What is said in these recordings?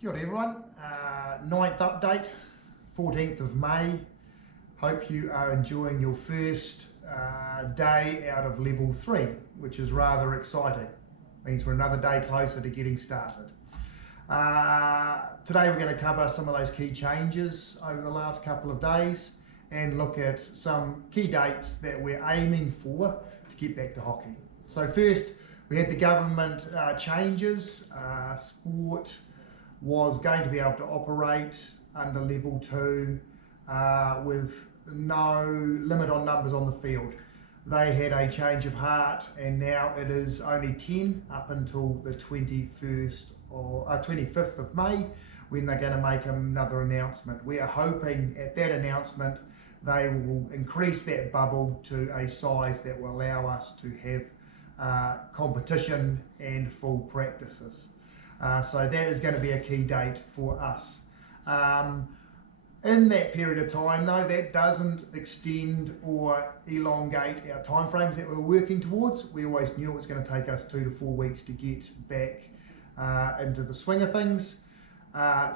Kia ora everyone, 9th update, 14th of May. Hope you are enjoying your first day out of level 3, which is rather exciting. Means we're another day closer to getting started. Today we're going to cover some of those key changes over the last couple of days and look at some key dates that we're aiming for to get back to hockey. So first, we had the government changes. Sport was going to be able to operate under level 2 with no limit on numbers on the field. They had a change of heart and now it is only 10 up until the 21st or 25th of May when they're going to make another announcement. We are hoping at that announcement they will increase that bubble to a size that will allow us to have competition and full practices. So that is going to be a key date for us. In that period of time though, that doesn't extend or elongate our timeframes that we're working towards. We always knew it was going to take us 2 to 4 weeks to get back into the swing of things.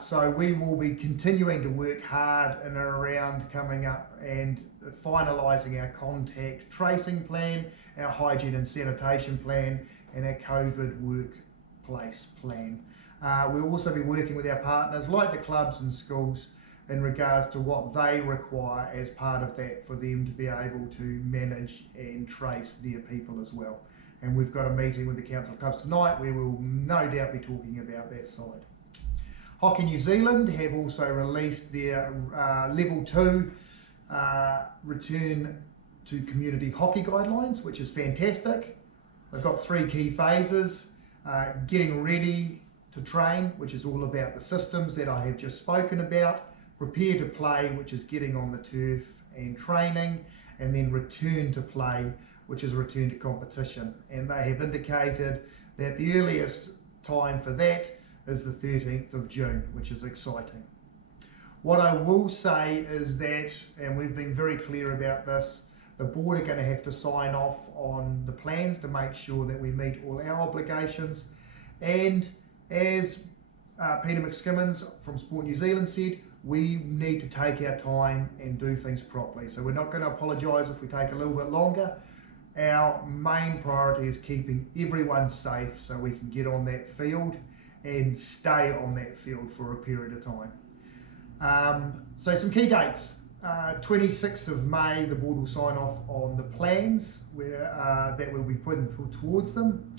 So we will be continuing to work hard in and around coming up and finalising our contact tracing plan, our hygiene and sanitation plan and our COVID workplace plan. We'll also be working with our partners like the clubs and schools in regards to what they require as part of that for them to be able to manage and trace their people as well. And we've got a meeting with the Council of Clubs tonight where we'll no doubt be talking about that side. Hockey New Zealand have also released their level 2 return to community hockey guidelines, which is fantastic. They've got 3 key phases: getting ready to train, which is all about the systems that I have just spoken about; prepare to play, which is getting on the turf and training; and then return to play, which is return to competition. And they have indicated that the earliest time for that is the 13th of June, which is exciting. What I will say is that, and we've been very clear about this, the board are going to have to sign off on the plans to make sure that we meet all our obligations. And as Peter McSkimmons from Sport New Zealand said, we need to take our time and do things properly. So we're not going to apologise if we take a little bit longer. Our main priority is keeping everyone safe so we can get on that field and stay on that field for a period of time. So some key dates. 26th of May, the board will sign off on the plans that we'll be putting towards them.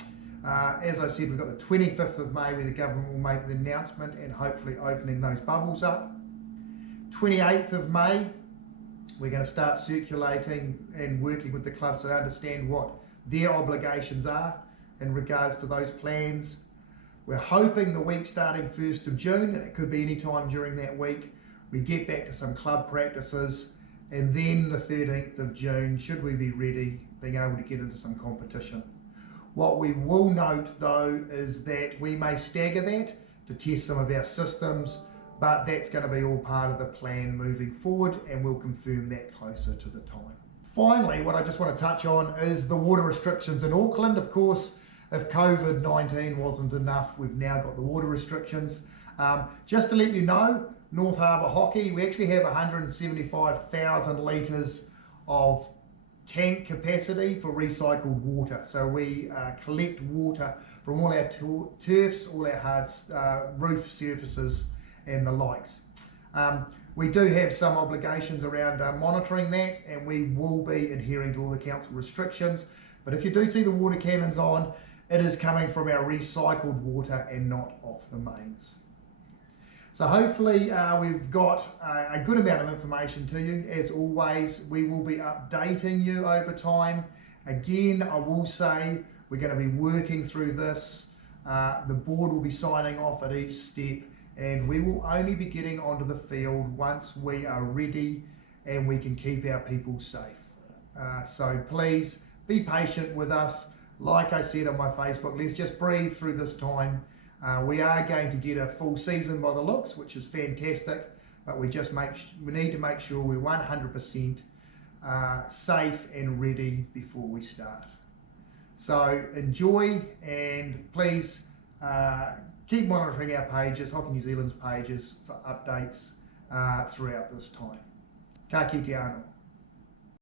As I said, we've got the 25th of May where the government will make the announcement and hopefully opening those bubbles up. 28th of May, we're going to start circulating and working with the clubs to understand what their obligations are in regards to those plans. We're hoping the week starting 1st of June, and it could be any time during that week, we get back to some club practices, and then the 13th of June, should we be ready, being able to get into some competition. What we will note though is that we may stagger that to test some of our systems, but that's going to be all part of the plan moving forward, and we'll confirm that closer to the time. Finally, what I just want to touch on is the water restrictions in Auckland. Of course, if COVID-19 wasn't enough, we've now got the water restrictions. Just to let you know, North Harbour Hockey, we actually have 175,000 litres of tank capacity for recycled water. So we collect water from all our turfs, all our hard roof surfaces and the likes. We do have some obligations around monitoring that, and we will be adhering to all the council restrictions. But if you do see the water cannons on, it is coming from our recycled water and not off the mains. So hopefully we've got a good amount of information to you. As always, we will be updating you over time. Again, I will say we're going to be working through this. The board will be signing off at each step, and we will only be getting onto the field once we are ready and we can keep our people safe. So please be patient with us. Like I said on my Facebook, let's just breathe through this time. We are going to get a full season by the looks, which is fantastic, but we need to make sure we're 100% safe and ready before we start. So enjoy, and please keep monitoring our pages, Hockey New Zealand's pages, for updates throughout this time. Ka kite anō.